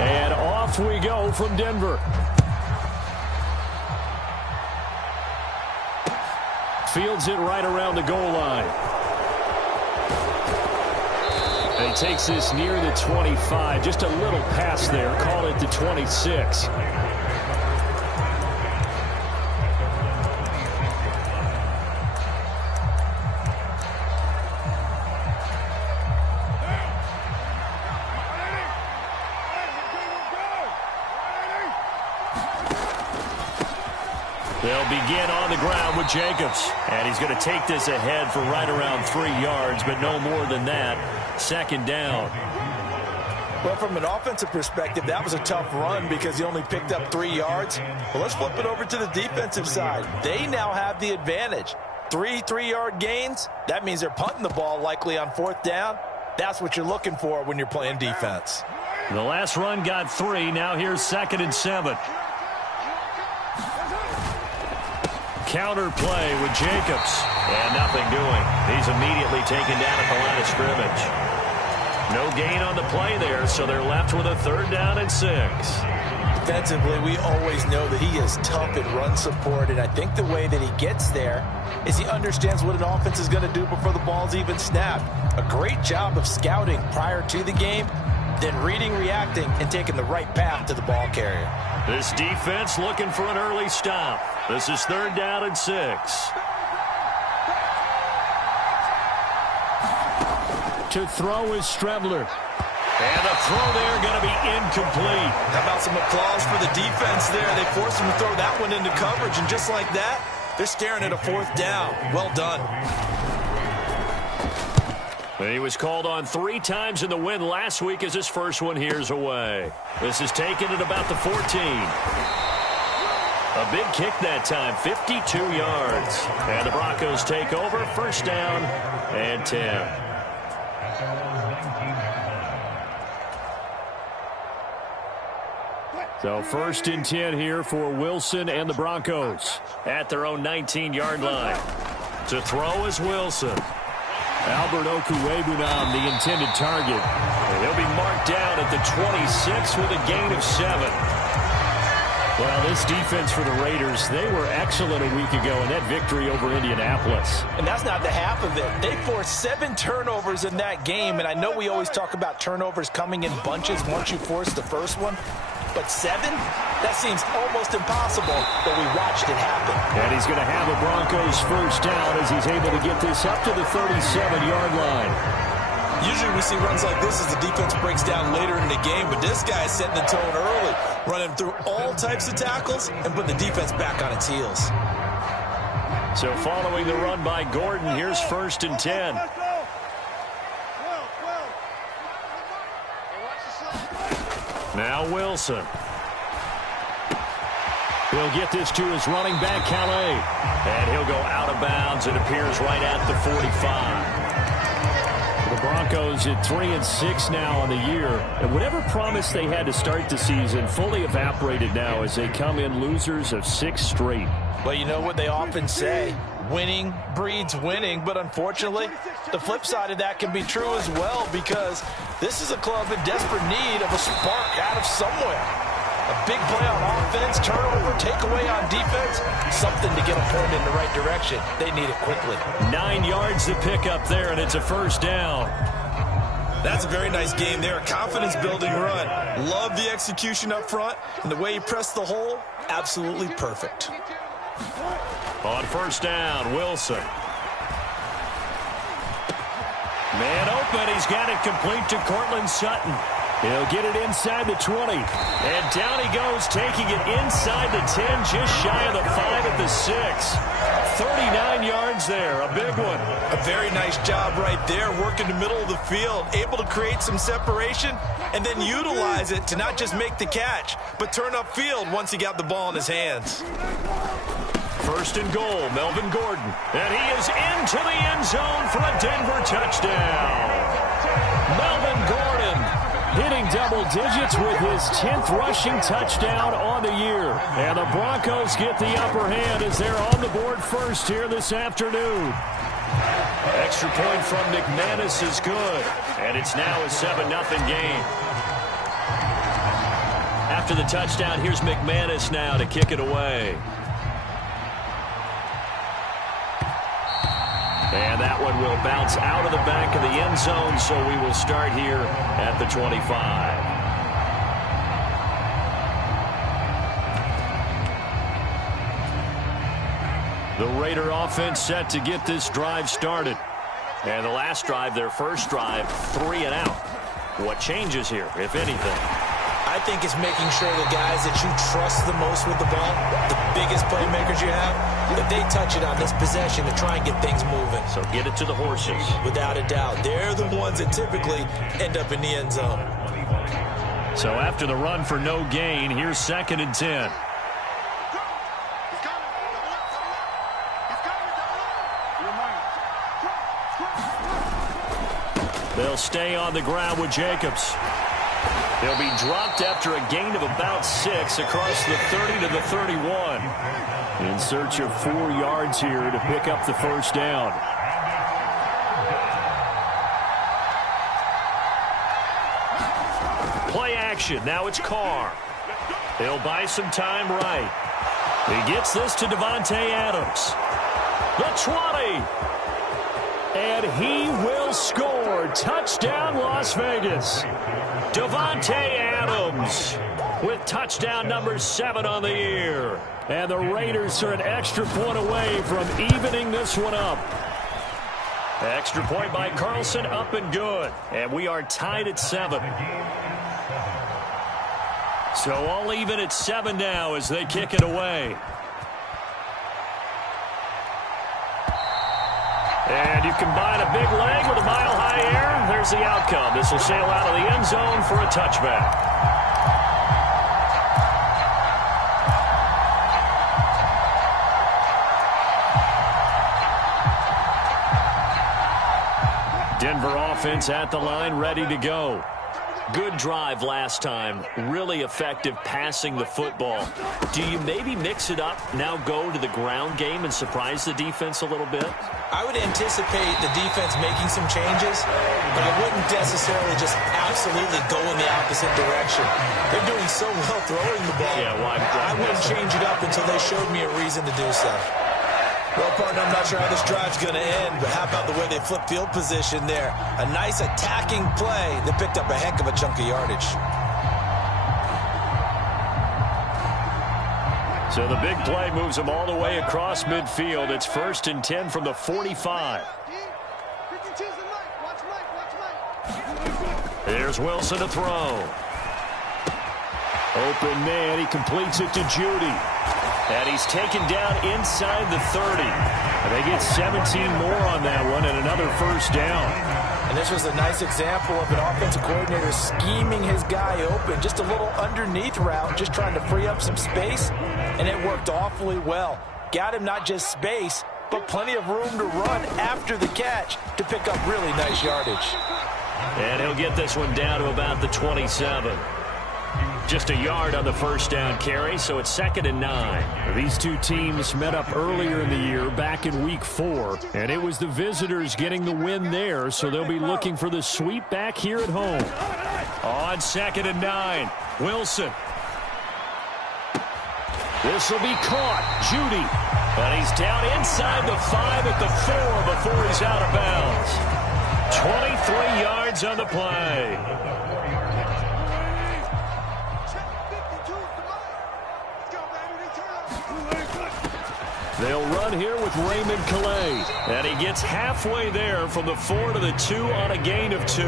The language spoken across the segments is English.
And off we go from Denver. Fields it right around the goal line. And he takes this near the 25. Just a little pass there. Call it the 26. They'll begin on the ground with Jacobs. And he's going to take this ahead for right around 3 yards, but no more than that. Second down. Well, from an offensive perspective, that was a tough run because he only picked up 3 yards. Well, let's flip it over to the defensive side. They now have the advantage. 3 3-yard gains. That means they're punting the ball likely on 4th down. That's what you're looking for when you're playing defense. The last run got 3. Now here's 2nd and 7. Counter play with Jacobs. And nothing doing. He's immediately taken down at the line of scrimmage. No gain on the play there, so they're left with a 3rd down and 6. Defensively, we always know that he is tough in run support, and I think the way that he gets there is he understands what an offense is going to do before the ball's even snapped. A great job of scouting prior to the game, then reading, reacting, and taking the right path to the ball carrier. This defense looking for an early stop. This is 3rd down and 6. To throw is Strebler. And the throw there going to be incomplete. How about some applause for the defense there? They forced him to throw that one into coverage, and just like that, they're staring at a 4th down. Well done. He was called on 3 times in the win last week as his first one here's away. This is taken at about the 14. A big kick that time, 52 yards. And the Broncos take over, 1st down and 10. So 1st and 10 here for Wilson and the Broncos at their own 19-yard line. To throw is Wilson. Albert Okwuegbunam, the intended target. And he'll be marked down at the 26 with a gain of 7. Well, this defense for the Raiders, they were excellent a week ago in that victory over Indianapolis. And that's not the half of it. They forced 7 turnovers in that game, and I know we always talk about turnovers coming in bunches once you force the first one. But 7? That seems almost impossible, but we watched it happen. And he's going to have a Broncos 1st down as he's able to get this up to the 37-yard line. Usually we see runs like this as the defense breaks down later in the game, but this guy is setting the tone early, running through all types of tackles and putting the defense back on its heels. So following the run by Gordon, here's 1st and 10. Now Wilson. He'll get this to his running back, Calais. And he'll go out of bounds. It appears right at the 45. The Broncos at 3-6 now on the year. And whatever promise they had to start the season fully evaporated now as they come in losers of 6 straight. Well, you know what they often say, winning breeds winning, but unfortunately, the flip side of that can be true as well because this is a club in desperate need of a spark out of somewhere. A big play on offense, turnover, takeaway on defense, something to get a point in the right direction. They need it quickly. 9 yards to pick up there, and it's a 1st down. That's a very nice game there. A confidence-building run. Love the execution up front, and the way he pressed the hole, absolutely perfect. On 1st down, Wilson. Man open, he's got it complete to Courtland Sutton. He'll get it inside the 20. And down he goes, taking it inside the 10, just shy of the 5 at the 6. 39 yards there, a big one. A very nice job right there, working the middle of the field, able to create some separation, and then utilize it to not just make the catch, but turn upfield once he got the ball in his hands. 1st and goal, Melvin Gordon. And he is into the end zone for a Denver touchdown. Melvin Gordon hitting double digits with his 10th rushing touchdown on the year. And the Broncos get the upper hand as they're on the board first here this afternoon. Extra point from McManus is good. And it's now a 7-0 game. After the touchdown, here's McManus now to kick it away. And that one will bounce out of the back of the end zone, so we will start here at the 25. The Raider offense set to get this drive started. And the last drive, their first drive, 3 and out. What changes here, if anything? I think it's making sure the guys that you trust the most with the ball, the biggest playmakers you have, that they touch it on this possession to try and get things moving. So get it to the horses. Without a doubt. They're the ones that typically end up in the end zone. So after the run for no gain, here's 2nd and 10. They'll stay on the ground with Jacobs. They'll be dropped after a gain of about 6 across the 30 to the 31. In search of 4 yards here to pick up the first down. Play action. Now it's Carr. He'll buy some time right. He gets this to Davante Adams. The 20. And he will score. Touchdown, Las Vegas. Davante Adams with touchdown number 7 on the year. And the Raiders are an extra point away from evening this one up. Extra point by Carlson, up and good. And we are tied at 7. So all even at 7 now as they kick it away. And you combine a big leg with a mile-high air. There's the outcome. This will sail out of the end zone for a touchback. Denver offense at the line, ready to go. Good drive last time. Really effective passing the football. Do you maybe mix it up, now go to the ground game and surprise the defense a little bit? I would anticipate the defense making some changes, but I wouldn't necessarily just absolutely go in the opposite direction. They're doing so well throwing the ball. Yeah, well, I wouldn't change it up until they showed me a reason to do so. Well, partner, I'm not sure how this drive's going to end, but how about the way they flip field position there? A nice attacking play that picked up a heck of a chunk of yardage. So the big play moves them all the way across midfield. It's 1st and 10 from the 45. There's Wilson to throw. Open man, he completes it to Judy. And he's taken down inside the 30. And they get 17 more on that one and another first down. And this was a nice example of an offensive coordinator scheming his guy open. Just a little underneath route, just trying to free up some space. And it worked awfully well. Got him not just space, but plenty of room to run after the catch to pick up really nice yardage. And he'll get this one down to about the 27. Just a yard on the first down carry, so it's 2nd and 9. These two teams met up earlier in the year, back in week 4, and it was the visitors getting the win there, so they'll be looking for the sweep back here at home. On 2nd and 9, Wilson. This will be caught. Judy. And he's down inside the 5 at the 4 before he's out of bounds. 23 yards on the play. They'll run here with Raymond Calais. And he gets halfway there from the 4 to the 2 on a gain of 2.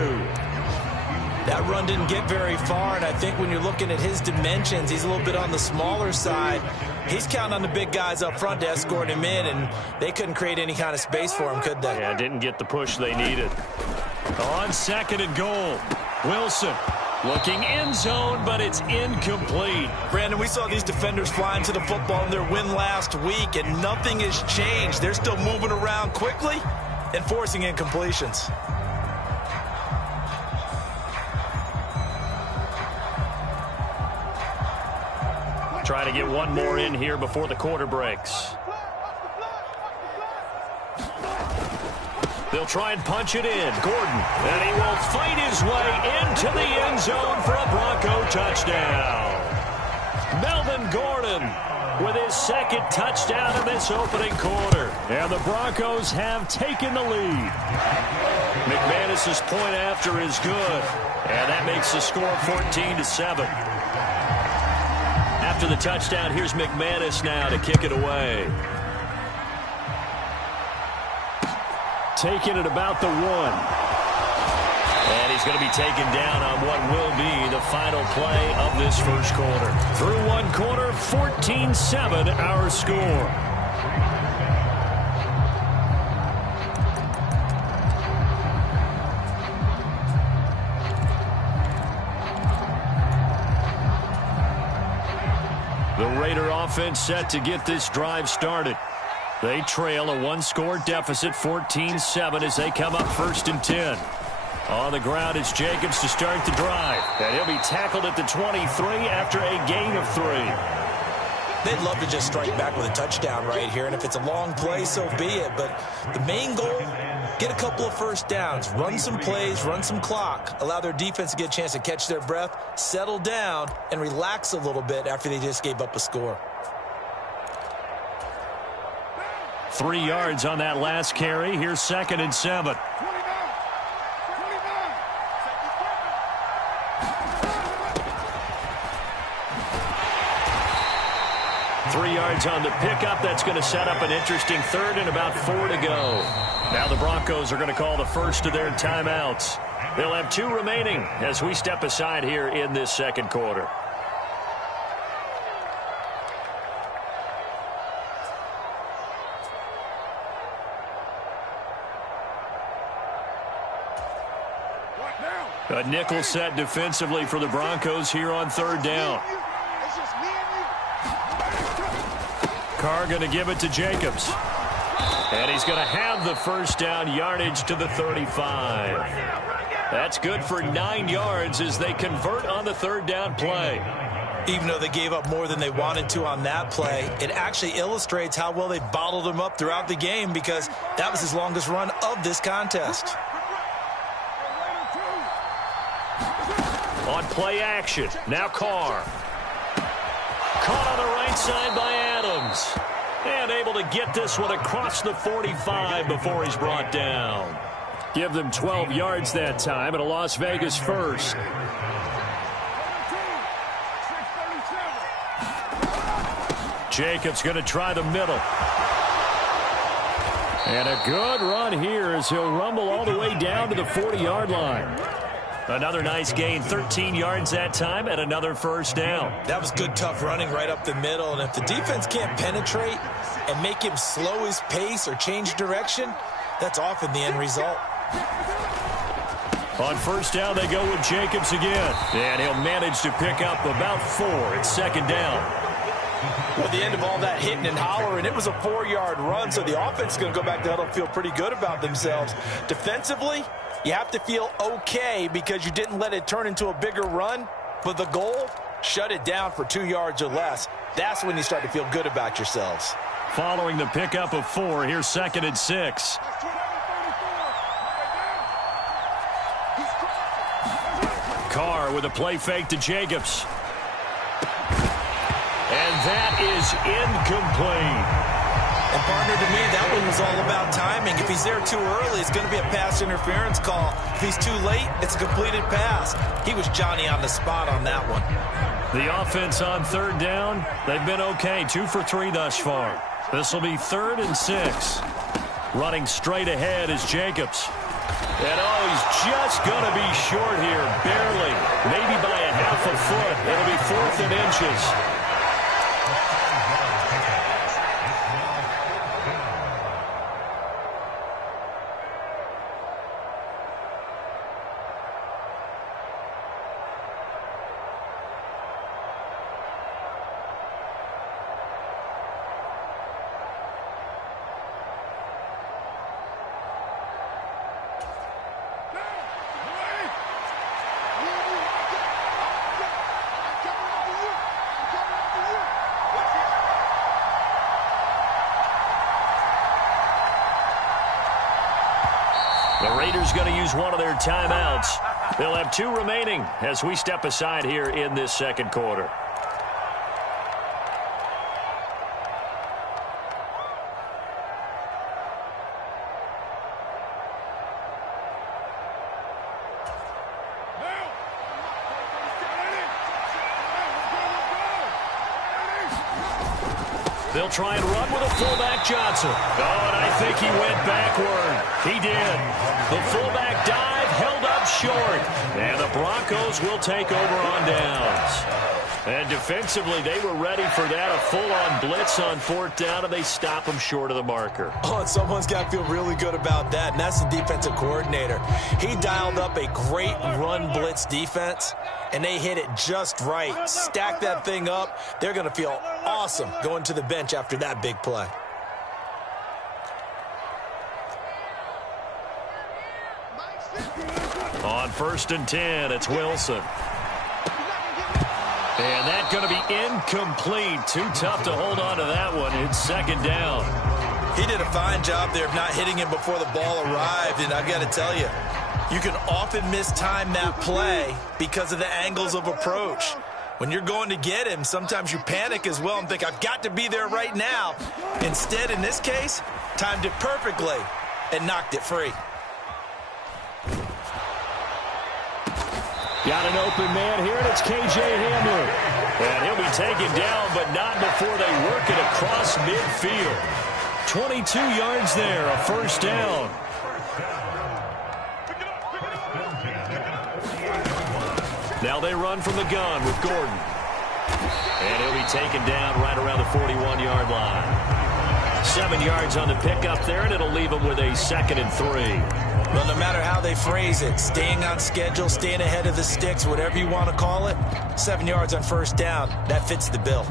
That run didn't get very far, and I think when you're looking at his dimensions, he's a little bit on the smaller side. He's counting on the big guys up front to escort him in, and they couldn't create any kind of space for him, could they? Yeah, didn't get the push they needed. On 2nd and goal, Wilson looking end zone, but it's incomplete. Brandon, we saw these defenders flying to the football in their win last week, and nothing has changed. They're still moving around quickly and forcing incompletions. Trying to get one more in here before the quarter breaks. They'll try and punch it in. Gordon. And he will fight his way into the end zone for a Bronco touchdown. Melvin Gordon with his second touchdown in this opening quarter. And the Broncos have taken the lead. McManus's point after is good. And that makes the score 14-7. After the touchdown, here's McManus now to kick it away. Taking it about the 1. And he's going to be taken down on what will be the final play of this first quarter. Through one quarter, 14-7 our score. The Raider offense set to get this drive started. They trail a one-score deficit, 14-7, as they come up 1st and 10. On the ground, it's Jacobs to start the drive. And he'll be tackled at the 23 after a gain of 3. They'd love to just strike back with a touchdown right here, and if it's a long play, so be it. But the main goal, get a couple of first downs, run some plays, run some clock, allow their defense to get a chance to catch their breath, settle down, and relax a little bit after they just gave up a score. 3 yards on that last carry. Here's 2nd and 7. 3 yards on the pickup. That's going to set up an interesting 3rd and about 4 to go. Now the Broncos are going to call the first of their timeouts. They'll have 2 remaining as we step aside here in this second quarter. A nickel set defensively for the Broncos here on 3rd down. Carr going to give it to Jacobs. And he's going to have the first down, yardage to the 35. That's good for 9 yards as they convert on the 3rd down play. Even though they gave up more than they wanted to on that play, it actually illustrates how well they bottled them up throughout the game, because that was his longest run of this contest. On play action, now Carr. Caught on the right side by Adams. And able to get this one across the 45 before he's brought down. Give them 12 yards that time and a Las Vegas first. Jacobs going to try the middle. And a good run here as he'll rumble all the way down to the 40-yard line. Another nice gain, 13 yards that time, and another first down. That was good, tough running right up the middle. And if the defense can't penetrate and make him slow his pace or change direction, that's often the end result. On first down, they go with Jacobs again. And he'll manage to pick up about 4 at 2nd down. Well, the end of all that hitting and hollering, it was a 4-yard run, so the offense is going to go back to huddle and feel pretty good about themselves. Defensively, you have to feel okay because you didn't let it turn into a bigger run. But the goal, shut it down for 2 yards or less. That's when you start to feel good about yourselves. Following the pickup of 4, here's 2nd and 6. Carr with a play fake to Jacobs. And that is incomplete. And partner, to me, that one was all about timing. If he's there too early, it's going to be a pass interference call. If he's too late, it's a completed pass. He was Johnny on the spot on that one. The offense on 3rd down, they've been okay. 2 for 3 thus far. This will be 3rd and 6. Running straight ahead is Jacobs. And he's just going to be short here, barely. Maybe by a half a foot. It'll be 4th and inches. The Raiders going to use one of their timeouts. They'll have 2 remaining as we step aside here in this second quarter. They'll try and run with a fullback Johnson. Oh, and I think he went backward. He did. The fullback dive held up short. And the Broncos will take over on downs. And defensively, they were ready for that. A full-on blitz on 4th down, and they stop them short of the marker. Oh, and someone's got to feel really good about that, and that's the defensive coordinator. He dialed up a great run blitz defense, and they hit it just right. Stack that thing up. They're going to feel awesome going to the bench after that big play. On 1st and 10, it's Wilson. And that's going to be incomplete. Too tough to hold on to that one. It's 2nd down. He did a fine job there of not hitting him before the ball arrived, and I've got to tell you, you can often mistime that play because of the angles of approach. When you're going to get him, sometimes you panic as well and think, I've got to be there right now. Instead, in this case, timed it perfectly and knocked it free. Got an open man here, and it's K.J. Hamler. And he'll be taken down, but not before they work it across midfield. 22 yards there, a 1st down. Now they run from the gun with Gordon. And he'll be taken down right around the 41-yard line. 7 yards on the pickup there, and it'll leave them with a 2nd and 3. Well, no matter how they phrase it, staying on schedule, staying ahead of the sticks, whatever you want to call it, 7 yards on 1st down, that fits the bill.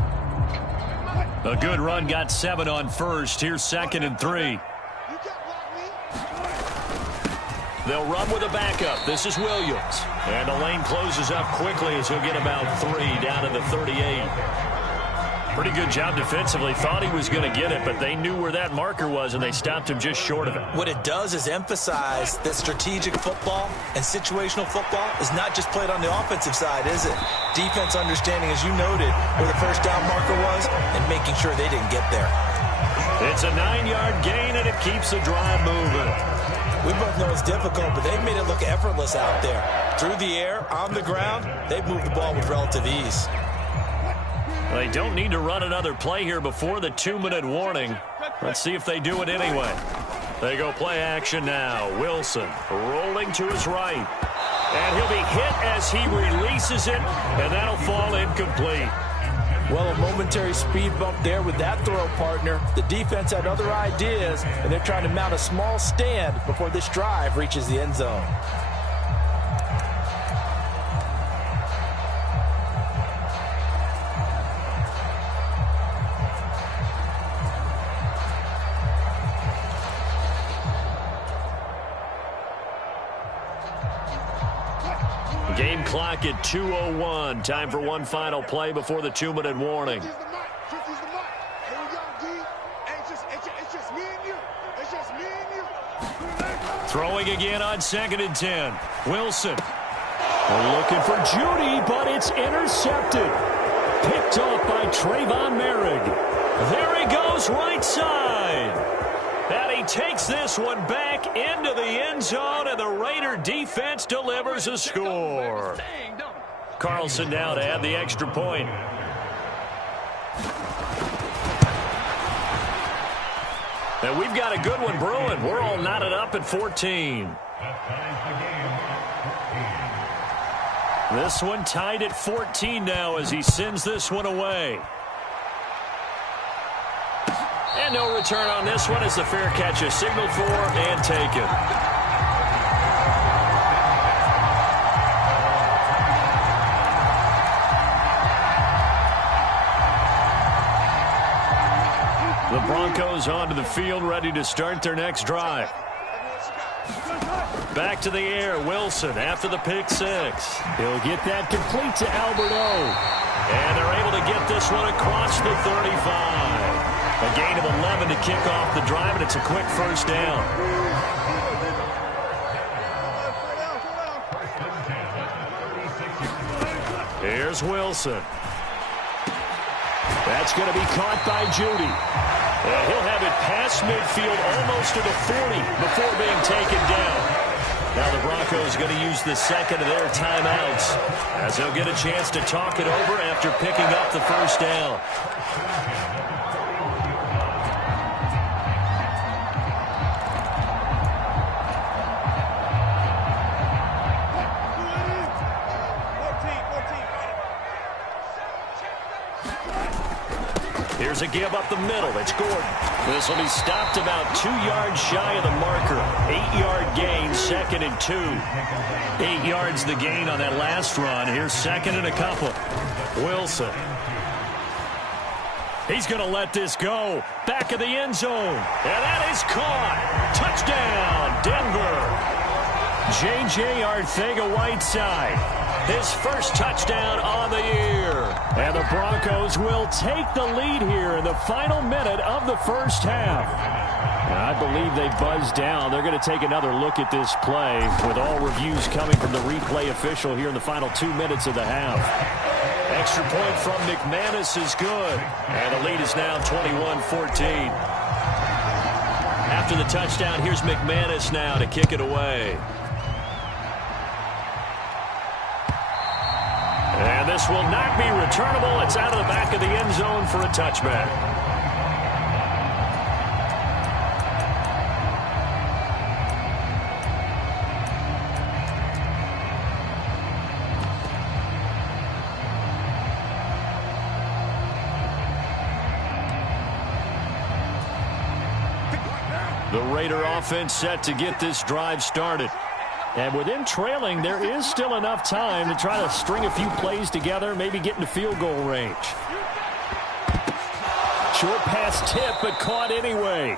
A good run got 7 on 1st. Here's 2nd and 3. They'll run with a backup. This is Williams. And the lane closes up quickly as he'll get about 3 down to the 38. Pretty good job defensively. Thought he was going to get it, but they knew where that marker was, and they stopped him just short of it. What it does is emphasize that strategic football and situational football is not just played on the offensive side, is it? Defense understanding, as you noted, where the 1st down marker was and making sure they didn't get there. It's a 9-yard gain, and it keeps the drive moving. We both know it's difficult, but they've made it look effortless out there. Through the air, on the ground, they've moved the ball with relative ease. They don't need to run another play here before the 2-minute warning. Let's see if they do it anyway. They go play action now. Wilson rolling to his right. And he'll be hit as he releases it, and that'll fall incomplete. Well, a momentary speed bump there with that throw, partner. The defense had other ideas, and they're trying to mount a small stand before this drive reaches the end zone. Game clock at 2:01. Time for one final play before the 2-minute warning. Throwing again on 2nd and 10. Wilson. They're looking for Judy, but it's intercepted. Picked off by Trayvon Merrick. There he goes, right side. And he takes this one back into the end zone, and the Raider defense delivers a score. Carlson now to add the extra point. And we've got a good one brewing. We're all knotted up at 14. This one tied at 14 now as he sends this one away. And no return on this one as the fair catch is signaled for and taken. The Broncos onto the field, ready to start their next drive. Back to the air, Wilson after the pick six. He'll get that complete to Alberto. And they're able to get this one across the 35. A gain of 11 to kick off the drive, and it's a quick 1st down. Here's Wilson. That's going to be caught by Judy. And he'll have it past midfield almost to the 40 before being taken down. Now the Broncos going to use the second of their timeouts as they'll get a chance to talk it over after picking up the 1st down. Here's a give up the middle. It's Gordon. This will be stopped about 2 yards shy of the marker. 8-yard gain, 2nd and 2. 8 yards the gain on that last run. Here's 2nd and a couple. Wilson. He's going to let this go. Back of the end zone. And that is caught. Touchdown, Denver. J.J. Arcega-Whiteside. His first touchdown on the year. And the Broncos will take the lead here in the final minute of the first half. And I believe they buzzed down. They're going to take another look at this play with all reviews coming from the replay official here in the final 2 minutes of the half. Extra point from McManus is good. And the lead is now 21-14. After the touchdown, here's McManus now to kick it away. And this will not be returnable. It's out of the back of the end zone for a touchback. The Raider offense set to get this drive started. And with them trailing, there is still enough time to try to string a few plays together, maybe get into field goal range. Short pass tip, but caught anyway.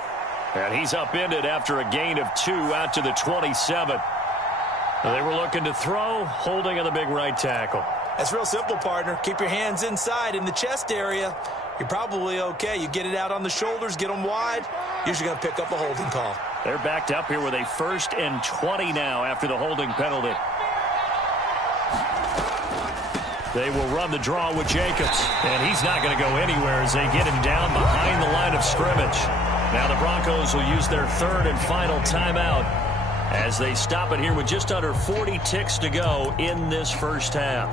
And he's upended after a gain of 2 out to the 27. They were looking to throw, holding on the big right tackle. That's real simple, partner. Keep your hands inside in the chest area. You're probably okay. You get it out on the shoulders, get them wide. Usually going to pick up a holding call. They're backed up here with a 1st and 20 now after the holding penalty. They will run the draw with Jacobs. And he's not going to go anywhere as they get him down behind the line of scrimmage. Now the Broncos will use their 3rd and final timeout as they stop it here with just under 40 ticks to go in this first half.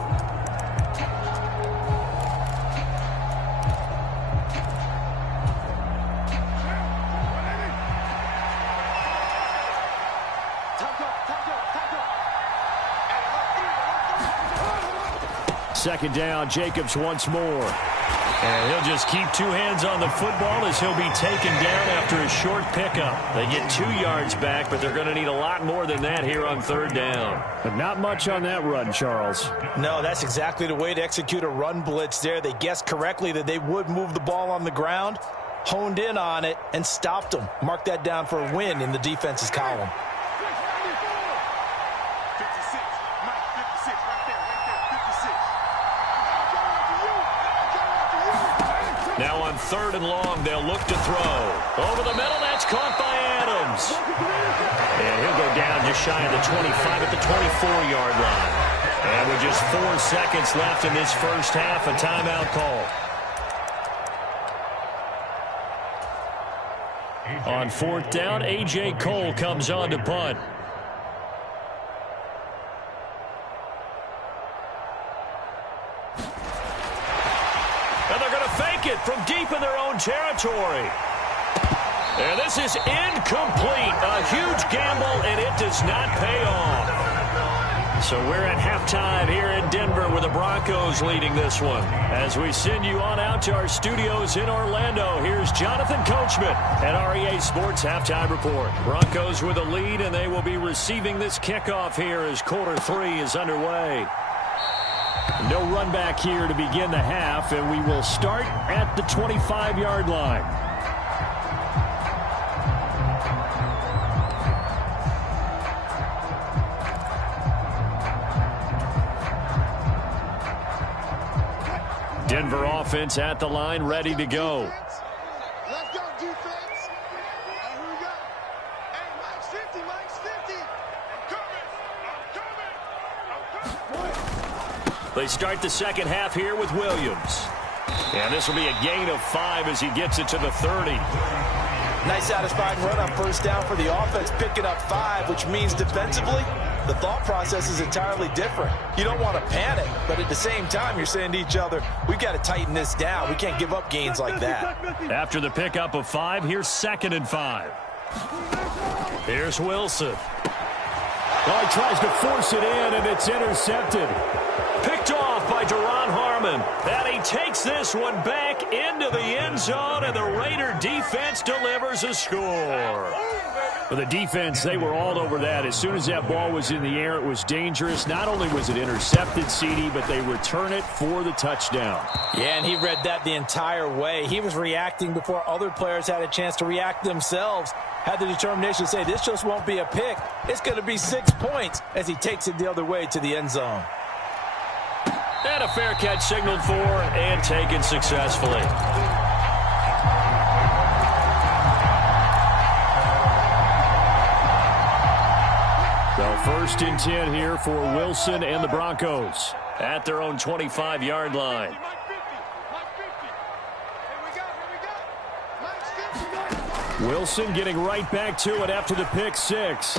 Second down, Jacobs once more. And he'll just keep 2 hands on the football as he'll be taken down after a short pickup. They get 2 yards back, but they're going to need a lot more than that here on 3rd down. But not much on that run, Charles. No, that's exactly the way to execute a run blitz there. They guessed correctly that they would move the ball on the ground, honed in on it, and stopped them. Mark that down for a win in the defense's column. Now on 3rd and long, they'll look to throw. Over the middle, that's caught by Adams. And he'll go down just shy of the 25 at the 24-yard line. And with just 4 seconds left in this first half, a timeout call. On 4th down, A.J. Cole comes on to punt. From deep in their own territory. And this is incomplete. A huge gamble, and it does not pay off. So we're at halftime here in Denver with the Broncos leading this one. As we send you on out to our studios in Orlando, here's Jonathan Coachman at REA Sports Halftime Report. Broncos with a lead, and they will be receiving this kickoff here as quarter 3 is underway. No run back here to begin the half, and we will start at the 25-yard line. Denver offense at the line, ready to go. Let's go, defense. Here we go. Hey, Mike's 50, Mike's 50. I'm coming. They start the second half here with Williams. And this will be a gain of 5 as he gets it to the 30. Nice satisfying run on 1st down for the offense, picking up 5, which means defensively, the thought process is entirely different. You don't want to panic, but at the same time, you're saying to each other, we've got to tighten this down. We can't give up gains like that. After the pickup of 5, here's 2nd and 5. Here's Wilson. Oh, he tries to force it in, and it's intercepted. Picked off by Duron Harmon. Gordon. And he takes this one back into the end zone, and the Raider defense delivers a score. For the defense, they were all over that. As soon as that ball was in the air, it was dangerous. Not only was it intercepted, CD, but they return it for the touchdown. Yeah, and he read that the entire way. He was reacting before other players had a chance to react themselves. Had the determination to say, this just won't be a pick. It's going to be 6 points as he takes it the other way to the end zone. And a fair catch signaled for and taken successfully. So 1st and 10 here for Wilson and the Broncos at their own 25-yard line. Wilson getting right back to it after the pick six.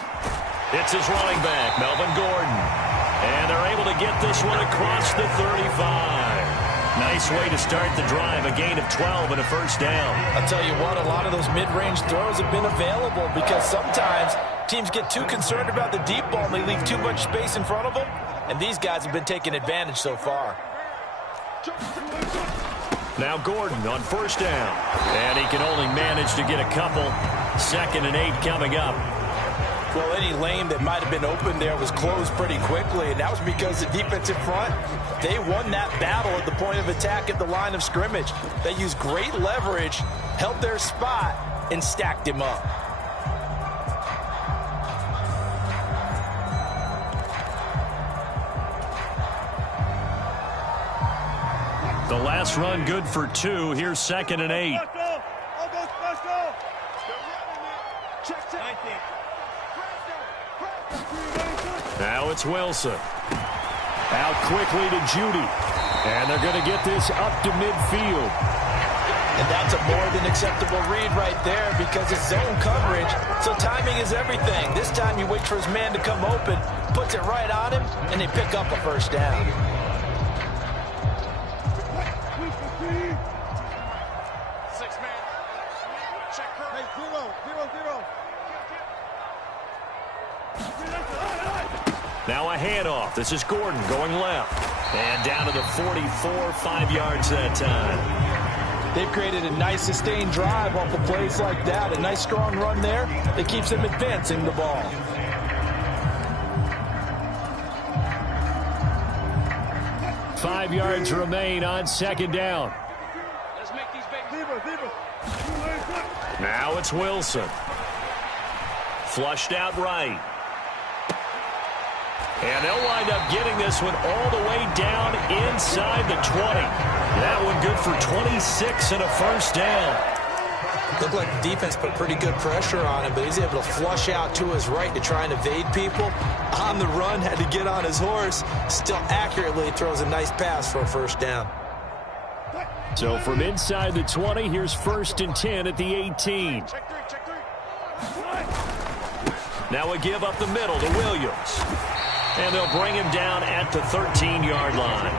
It's his running back, Melvin Gordon. And they're able to get this one across the 35. Nice way to start the drive, a gain of 12 and a first down. I'll tell you what, a lot of those mid-range throws have been available because sometimes teams get too concerned about the deep ball and they leave too much space in front of them. And these guys have been taking advantage so far. Now Gordon on first down. And he can only manage to get a couple. 2nd and 8 coming up. Well, any lane that might have been open there was closed pretty quickly, and that was because the defense in front, they won that battle at the point of attack at the line of scrimmage. They used great leverage, held their spot, and stacked him up. The last run good for 2. Here's 2nd and 8. Now it's Wilson. Out quickly to Judy. And they're going to get this up to midfield. And that's a more than acceptable read right there because it's zone coverage, so timing is everything. This time you wait for his man to come open, puts it right on him, and they pick up a first down. Now a handoff. This is Gordon going left. And down to the 44, 5 yards that time. They've created a nice sustained drive off of plays like that. A nice strong run there that keeps them advancing the ball. Five yards remain on 2nd down. Now it's Wilson. Flushed out right. And they'll wind up getting this one all the way down inside the 20. That one good for 26 and a first down. Looked like the defense put pretty good pressure on him, but he's able to flush out to his right to try and evade people. On the run, had to get on his horse. Still accurately throws a nice pass for a first down. So from inside the 20, here's 1st and 10 at the 18. Now a give up the middle to Williams. And they'll bring him down at the 13-yard line.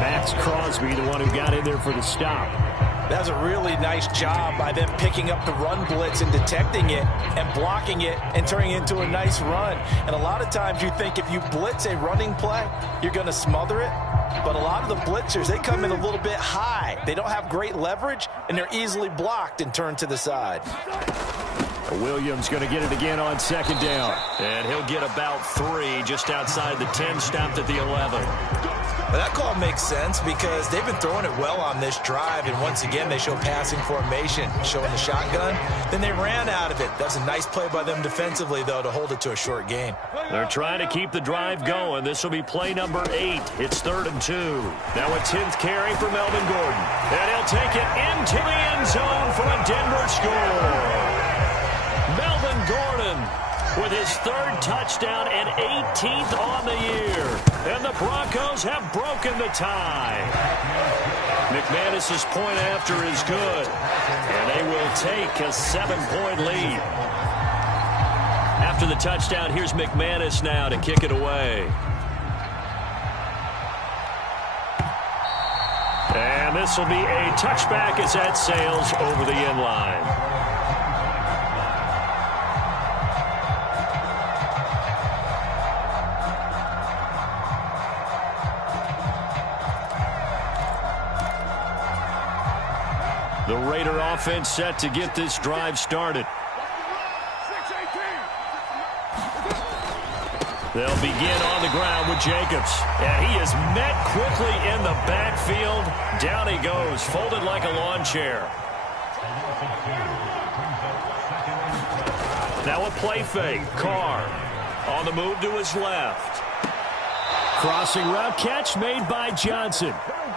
Max Crosby, the one who got in there for the stop. That was a really nice job by them picking up the run blitz and detecting it and blocking it and turning it into a nice run. And a lot of times you think if you blitz a running play, you're going to smother it. But a lot of the blitzers, they come in a little bit high. They don't have great leverage, and they're easily blocked and turned to the side. Williams going to get it again on 2nd down. And he'll get about 3 just outside the 10, stopped at the 11. But that call makes sense because they've been throwing it well on this drive, and once again they show passing formation, showing the shotgun. Then they ran out of it. That's a nice play by them defensively, though, to hold it to a short gain. They're trying to keep the drive going. This will be play number 8. It's 3rd and 2. Now a 10th carry for Melvin Gordon. And he'll take it into the end zone for a Denver score. Melvin Gordon with his 3rd touchdown and 18th on the year. And the Broncos have broken the tie. McManus's point after is good. And they will take a 7-point lead. After the touchdown, here's McManus now to kick it away. And this will be a touchback as that sails over the end line. The Raider offense set to get this drive started. They'll begin on the ground with Jacobs. And he is met quickly in the backfield. Down he goes, folded like a lawn chair. Now a play fake. Carr on the move to his left. Crossing route catch made by Johnson.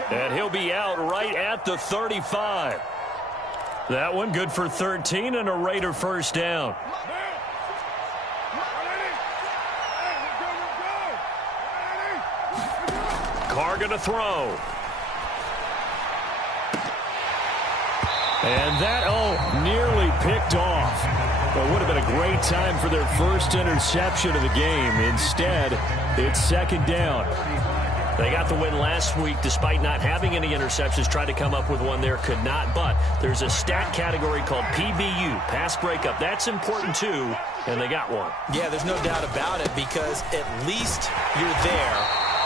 And he'll be out right at the 35. That one good for 13 and a Raider first down. Carr going to throw. And that, nearly picked off. Well, it would have been a great time for their first interception of the game. Instead, it's second down. They got the win last week despite not having any interceptions. Tried to come up with one there, could not. But there's a stat category called PBU, pass breakup. That's important too, and they got one. Yeah, there's no doubt about it because at least you're there,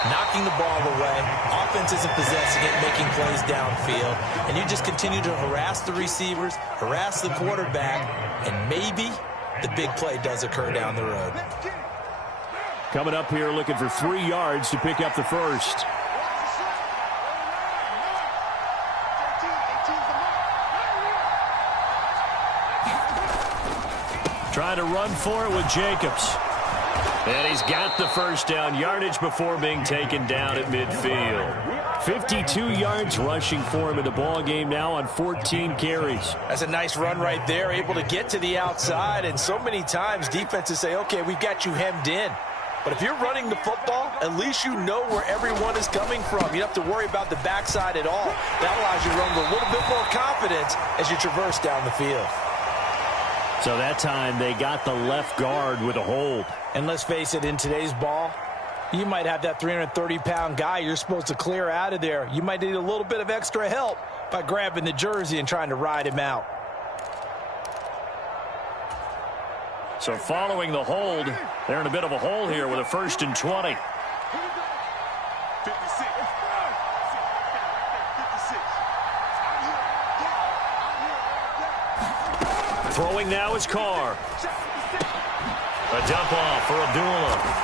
knocking the ball away. Offense isn't possessing it, making plays downfield. And you just continue to harass the receivers, harass the quarterback, and maybe the big play does occur down the road. Coming up here looking for 3 yards to pick up the first. Trying to run for it with Jacobs. And he's got the first down yardage before being taken down at midfield. 52 yards rushing for him in the ball game now on 14 carries. That's a nice run right there, able to get to the outside. And so many times defenses say, okay, we've got you hemmed in. But if you're running the football, at least you know where everyone is coming from. You don't have to worry about the backside at all. That allows you to run with a little bit more confidence as you traverse down the field. So that time they got the left guard with a hold. And let's face it, in today's ball, you might have that 330-pound guy you're supposed to clear out of there. You might need a little bit of extra help by grabbing the jersey and trying to ride him out. So following the hold, they're in a bit of a hole here with a 1st and 20. Throwing now is Carr. A dump off for Abdullah.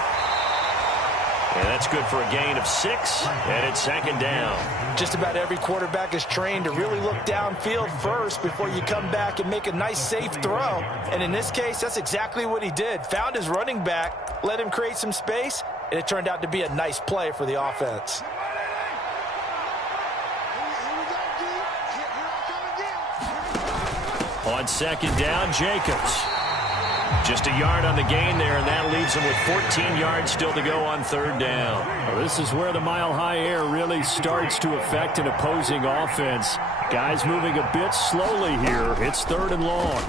And that's good for a gain of 6, and it's second down. Just about every quarterback is trained to really look downfield first before you come back and make a nice, safe throw. And in this case, that's exactly what he did. Found his running back, let him create some space, and it turned out to be a nice play for the offense. On second down, Jacobs. Just a yard on the gain there, and that leaves him with 14 yards still to go on third down. Well, this is where the mile-high air really starts to affect an opposing offense. Guys moving a bit slowly here. It's 3rd and long.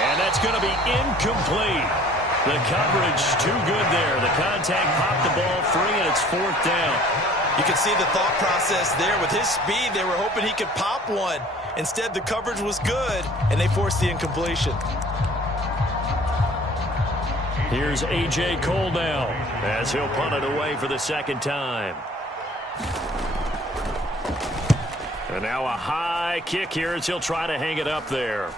And that's going to be incomplete. The coverage too good there. The contact popped the ball free, and it's 4th down. You can see the thought process there. With his speed, they were hoping he could pop one. Instead, the coverage was good, and they forced the incompletion. Here's A.J. Cole now as he'll punt it away for the second time. And now a high kick here as he'll try to hang it up there.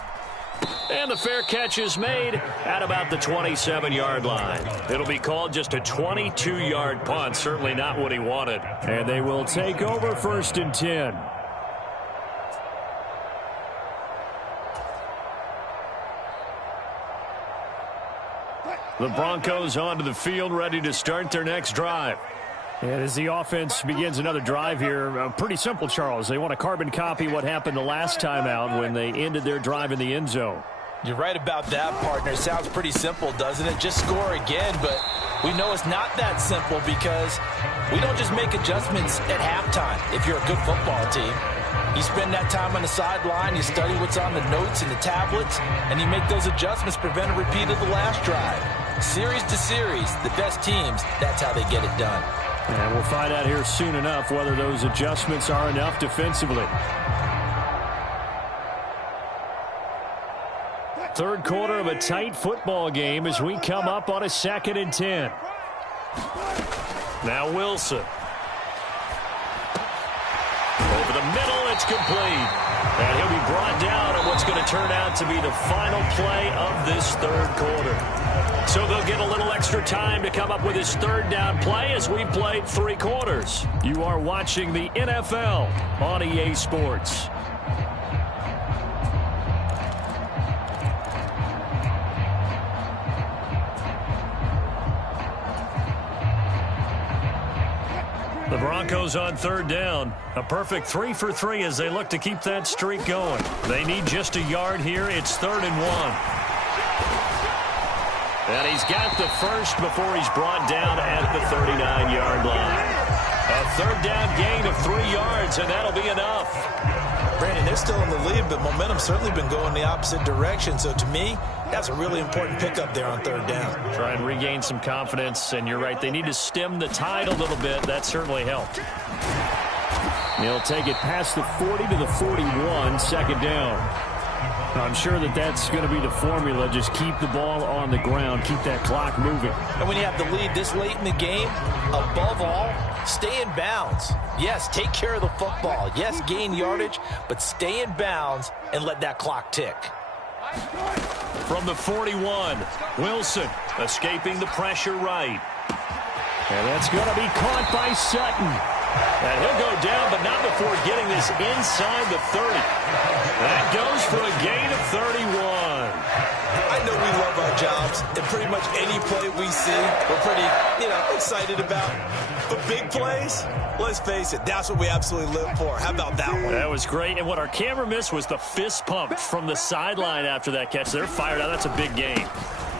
And the fair catch is made at about the 27-yard line. It'll be called just a 22-yard punt. Certainly not what he wanted. And they will take over 1st and 10. The Broncos onto the field, ready to start their next drive. And as the offense begins another drive here, pretty simple, Charles. They want to carbon copy what happened the last time out when they ended their drive in the end zone. You're right about that, partner. Sounds pretty simple, doesn't it? Just score again, but we know it's not that simple because we don't just make adjustments at halftime if you're a good football team. You spend that time on the sideline, you study what's on the notes and the tablets, and you make those adjustments, prevent a repeat of the last drive. Series to series, the best teams, that's how they get it done. And we'll find out here soon enough whether those adjustments are enough defensively. Third quarter of a tight football game as we come up on a 2nd and 10. Now Wilson. It's complete. And he'll be brought down on what's going to turn out to be the final play of this third quarter. So they'll get a little extra time to come up with his third down play as we played 3 quarters. You are watching the NFL on EA Sports. The Broncos on third down. A perfect 3 for 3 as they look to keep that streak going. They need just a yard here. It's 3rd and 1. And he's got the first before he's brought down at the 39-yard line. A third down gain of 3 yards, and that'll be enough. Brandon, they're still in the lead, but momentum's certainly been going the opposite direction. So to me, that's a really important pickup there on third down. Try and regain some confidence, and you're right. They need to stem the tide a little bit. That certainly helped. He'll take it past the 40 to the 41, second down. I'm sure that that's going to be the formula. Just keep the ball on the ground. Keep that clock moving. And when you have the lead this late in the game, above all, stay in bounds. Yes, take care of the football. Yes, gain yardage, but stay in bounds and let that clock tick. From the 41, Wilson escaping the pressure right. And that's going to be caught by Sutton. And he'll go down, but not before getting this inside the 30. That goes for a gain of 31. I know we love our jobs, and pretty much any play we see, we're pretty, excited about. But big plays, let's face it, that's what we absolutely live for. How about that one? That was great, and what our camera missed was the fist pump from the sideline after that catch. They're fired out. That's a big gain.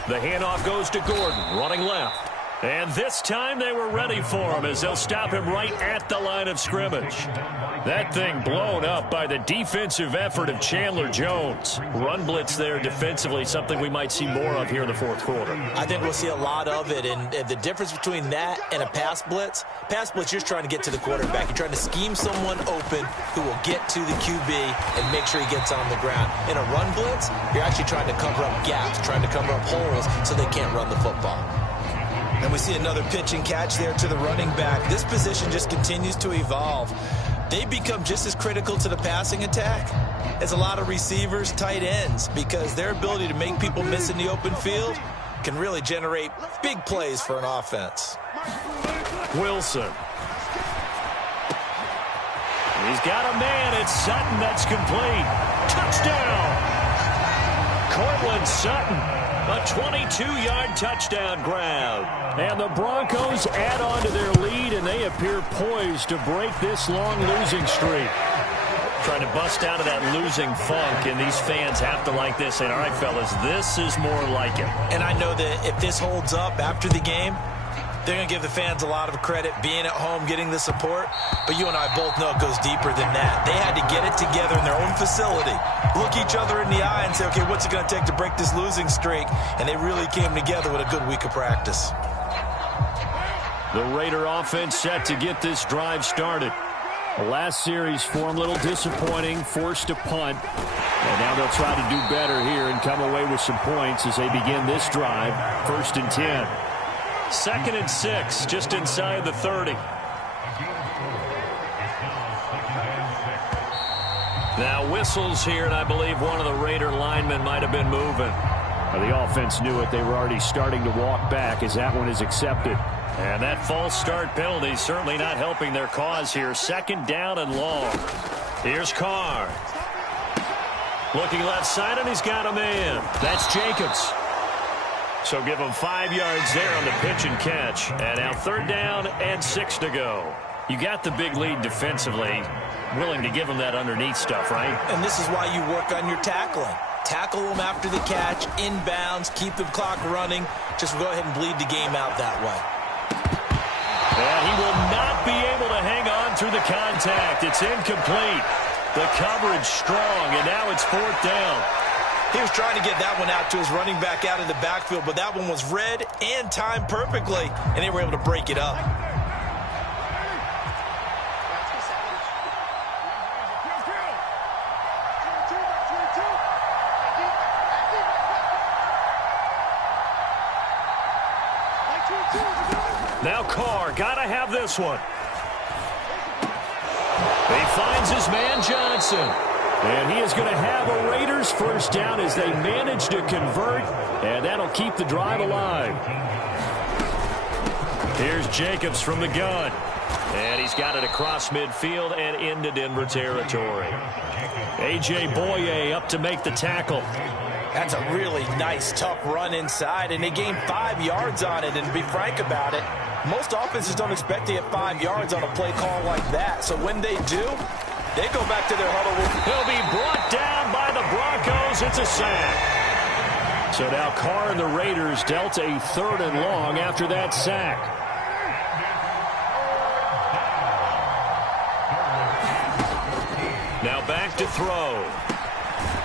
The handoff goes to Gordon, running left. And this time they were ready for him as they'll stop him right at the line of scrimmage. That thing blown up by the defensive effort of Chandler Jones. Run blitz there defensively, something we might see more of here in the fourth quarter. I think we'll see a lot of it, and the difference between that and a pass blitz, you're just trying to get to the quarterback. You're trying to scheme someone open who will get to the QB and make sure he gets on the ground. In a run blitz, you're actually trying to cover up gaps, trying to cover up holes so they can't run the football. And we see another pitch and catch there to the running back. This position just continues to evolve. They become just as critical to the passing attack as a lot of receivers, tight ends, because their ability to make people miss in the open field can really generate big plays for an offense. Wilson. He's got a man. It's Sutton. That's complete. Touchdown. Courtland Sutton. A 22-yard touchdown grab. And the Broncos add on to their lead, and they appear poised to break this long losing streak. Trying to bust out of that losing funk, and these fans have to like this. And, all right, fellas, this is more like it. And I know that if this holds up after the game, they're going to give the fans a lot of credit, being at home, getting the support. But you and I both know it goes deeper than that. They had to get it together in their own facility, look each other in the eye and say, okay, what's it going to take to break this losing streak? And they really came together with a good week of practice. The Raider offense set to get this drive started. The last series for them, a little disappointing, forced a punt. And now they'll try to do better here and come away with some points as they begin this drive. 1st and 10. 2nd and 6, just inside the 30. Now whistles here, and I believe one of the Raider linemen might have been moving. The offense knew it. They were already starting to walk back as that one is accepted. And that false start penalty certainly not helping their cause here. 2nd down and long. Here's Carr. Looking left side, and he's got a man. That's Jacobs. So give them 5 yards there on the pitch and catch. And now 3rd down and 6 to go. You got the big lead defensively. Willing to give them that underneath stuff, right? And this is why you work on your tackling. Tackle them after the catch, inbounds, keep the clock running. Just go ahead and bleed the game out that way. And he will not be able to hang on through the contact. It's incomplete. The coverage strong, and now it's 4th down. He was trying to get that one out to his running back out of the backfield, but that one was read and timed perfectly, and they were able to break it up. Now Carr, got to have this one. He finds his man Johnson. And he is going to have a Raiders first down as they manage to convert, and that'll keep the drive alive. Here's Jacobs from the gun. And he's got it across midfield and into Denver territory. A.J. Boye up to make the tackle. That's a really nice, tough run inside, and they gained 5 yards on it. And to be frank about it, most offenses don't expect to get 5 yards on a play call like that. So when they do, they go back to their huddle. He'll be brought down by the Broncos. It's a sack. So now Carr and the Raiders dealt a 3rd and long after that sack. Now back to throw.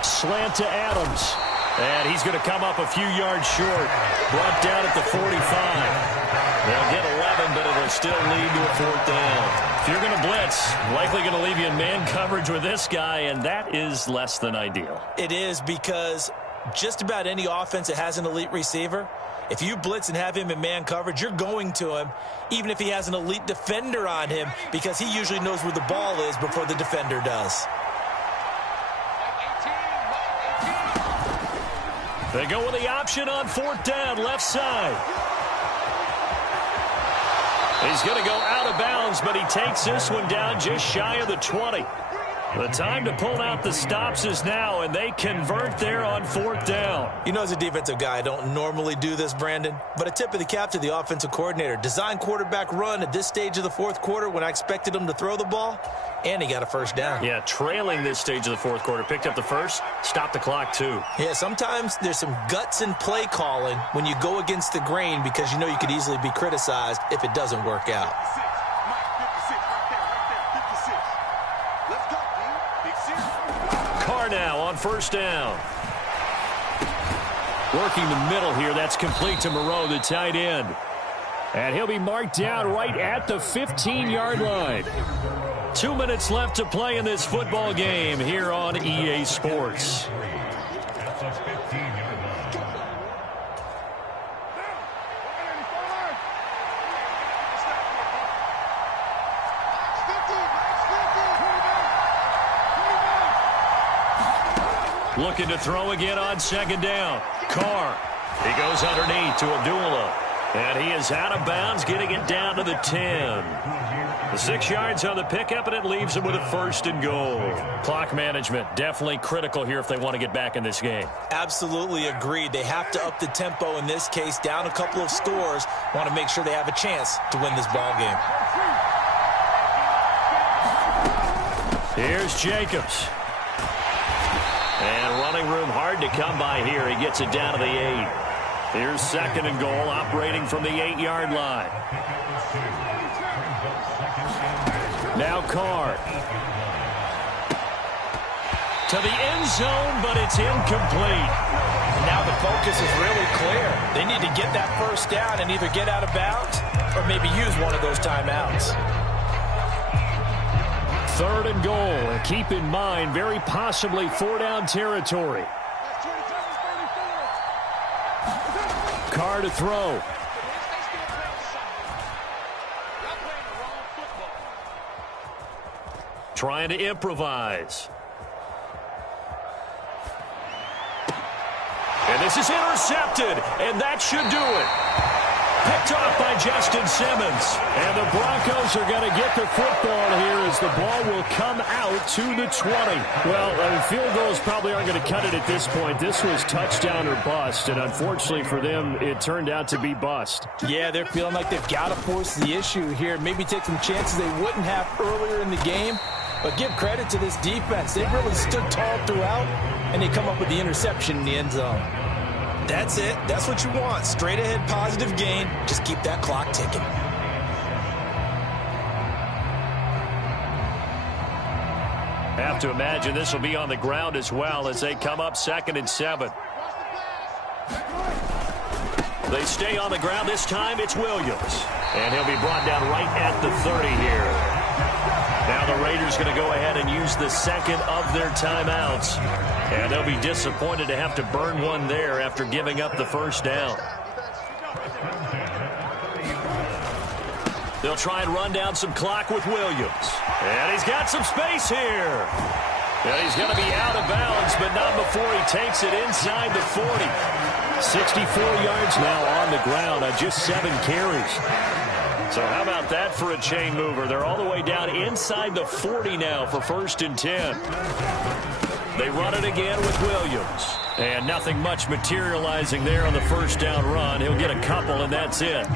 Slant to Adams. And he's going to come up a few yards short. Brought down at the 45. They'll get 11, but it'll still lead to a 4th down. If you're going to blitz, likely going to leave you in man coverage with this guy, and that is less than ideal. It is, because just about any offense that has an elite receiver, if you blitz and have him in man coverage, you're going to him, even if he has an elite defender on him, because he usually knows where the ball is before the defender does. They go with the option on 4th down, left side. He's going to go out of bounds, but he takes this one down just shy of the 20. The time to pull out the stops is now, and they convert there on 4th down. You know, as a defensive guy, I don't normally do this, Brandon, but a tip of the cap to the offensive coordinator. Design quarterback run at this stage of the 4th quarter when I expected him to throw the ball, and he got a first down. Yeah, trailing this stage of the 4th quarter. Picked up the first, stopped the clock too. Yeah, sometimes there's some guts in play calling when you go against the grain, because you know you could easily be criticized if it doesn't work out. Carr now on 1st down. Working the middle here. That's complete to Moreau, the tight end. And he'll be marked down right at the 15-yard line. 2 minutes left to play in this football game here on EA Sports. Looking to throw again on 2nd down. Carr. He goes underneath to Abdullah. And he is out of bounds, getting it down to the 10. The 6 yards on the pickup, and it leaves him with a 1st and goal. Clock management definitely critical here if they want to get back in this game. Absolutely agreed. They have to up the tempo in this case, down a couple of scores. Want to make sure they have a chance to win this ball game. Here's Jacobs. And running room hard to come by here. He gets it down to the 8. Here's 2nd and goal, operating from the 8-yard line. Now Carr. To the end zone, but it's incomplete. Now the focus is really clear. They need to get that 1st down and either get out of bounds or maybe use one of those timeouts. 3rd and goal, and keep in mind, very possibly 4-down territory. Carr to throw. Trying to improvise. And this is intercepted, and that should do it. Picked off by Justin Simmons. And the Broncos are going to get the football here as the ball will come out to the 20. Well, field goals probably aren't going to cut it at this point. This was touchdown or bust, and unfortunately for them, it turned out to be bust. Yeah, they're feeling like they've got to force the issue here. Maybe take some chances they wouldn't have earlier in the game. But give credit to this defense. They really stood tall throughout, and they come up with the interception in the end zone. That's it. That's what you want. Straight ahead positive gain. Just keep that clock ticking. Have to imagine this will be on the ground as well as they come up 2nd and 7. They stay on the ground. This time it's Williams. And he'll be brought down right at the 30 here. Now the Raiders going to go ahead and use the 2nd of their timeouts. And they'll be disappointed to have to burn one there after giving up the 1st down. They'll try and run down some clock with Williams. And he's got some space here. And he's going to be out of bounds, but not before he takes it inside the 40. 64 yards now on the ground on just 7 carries. So how about that for a chain mover? They're all the way down inside the 40 now for 1st and 10. They run it again with Williams. And nothing much materializing there on the first down run. He'll get a couple, and that's it.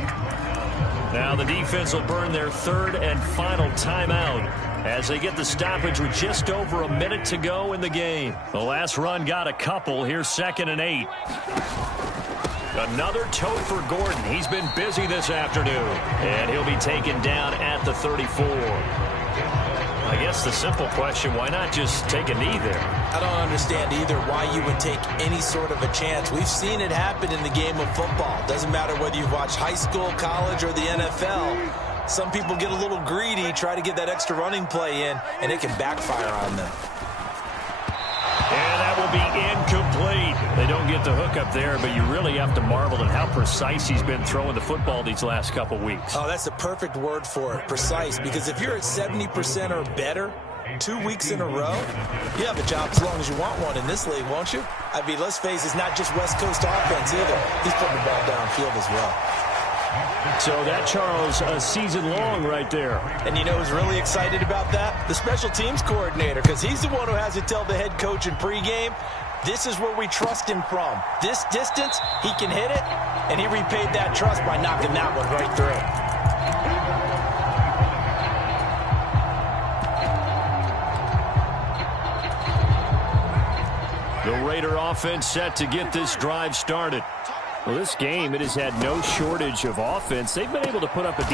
Now the defense will burn their 3rd and final timeout as they get the stoppage with just over a minute to go in the game. The last run got a couple. Here's 2nd and 8. Another tote for Gordon. He's been busy this afternoon. And he'll be taken down at the 34. I guess the simple question, why not just take a knee there? I don't understand either why you would take any sort of a chance. We've seen it happen in the game of football. Doesn't matter whether you've watched high school, college, or the NFL. Some people get a little greedy, try to get that extra running play in, and it can backfire on them. And that will be incomplete. They don't get the hook up there, but you really have to marvel at how precise he's been throwing the football these last couple weeks. Oh, that's the perfect word for it, precise, because if you're at 70% or better 2 weeks in a row, you have a job as long as you want one in this league, won't you? I mean, let's face it, it's not just West Coast offense either. He's putting the ball downfield as well. So that, Charles, a season long right there. And you know who's really excited about that? The special teams coordinator, because he's the one who has to tell the head coach in pregame, this is where we trust him from. This distance, he can hit it, and he repaid that trust by knocking that one right through. The Raider offense set to get this drive started. Well, this game, it has had no shortage of offense. They've been able to put up a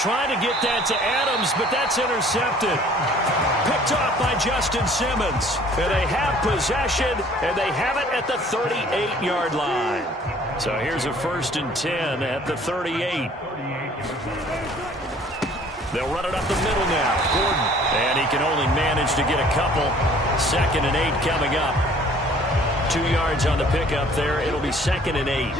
trying to get that to Adams, but that's intercepted. Picked off by Justin Simmons. And they have possession, and they have it at the 38-yard line. So here's a 1st and 10 at the 38. They'll run it up the middle now. Gordon. And he can only manage to get a couple. 2nd and 8 coming up. 2 yards on the pickup there. It'll be 2nd and 8.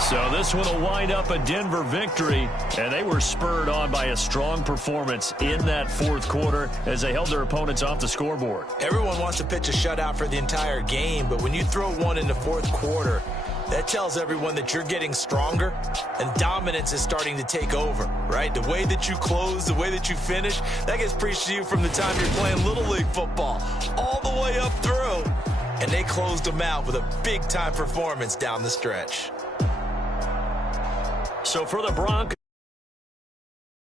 So this one will wind up a Denver victory, and they were spurred on by a strong performance in that 4th quarter as they held their opponents off the scoreboard. Everyone wants to pitch a shutout for the entire game, but when you throw one in the 4th quarter, that tells everyone that you're getting stronger and dominance is starting to take over, right? The way that you close, the way that you finish, that gets preached to you from the time you're playing Little League football all the way up through. And they closed them out with a big-time performance down the stretch. So for the Broncos,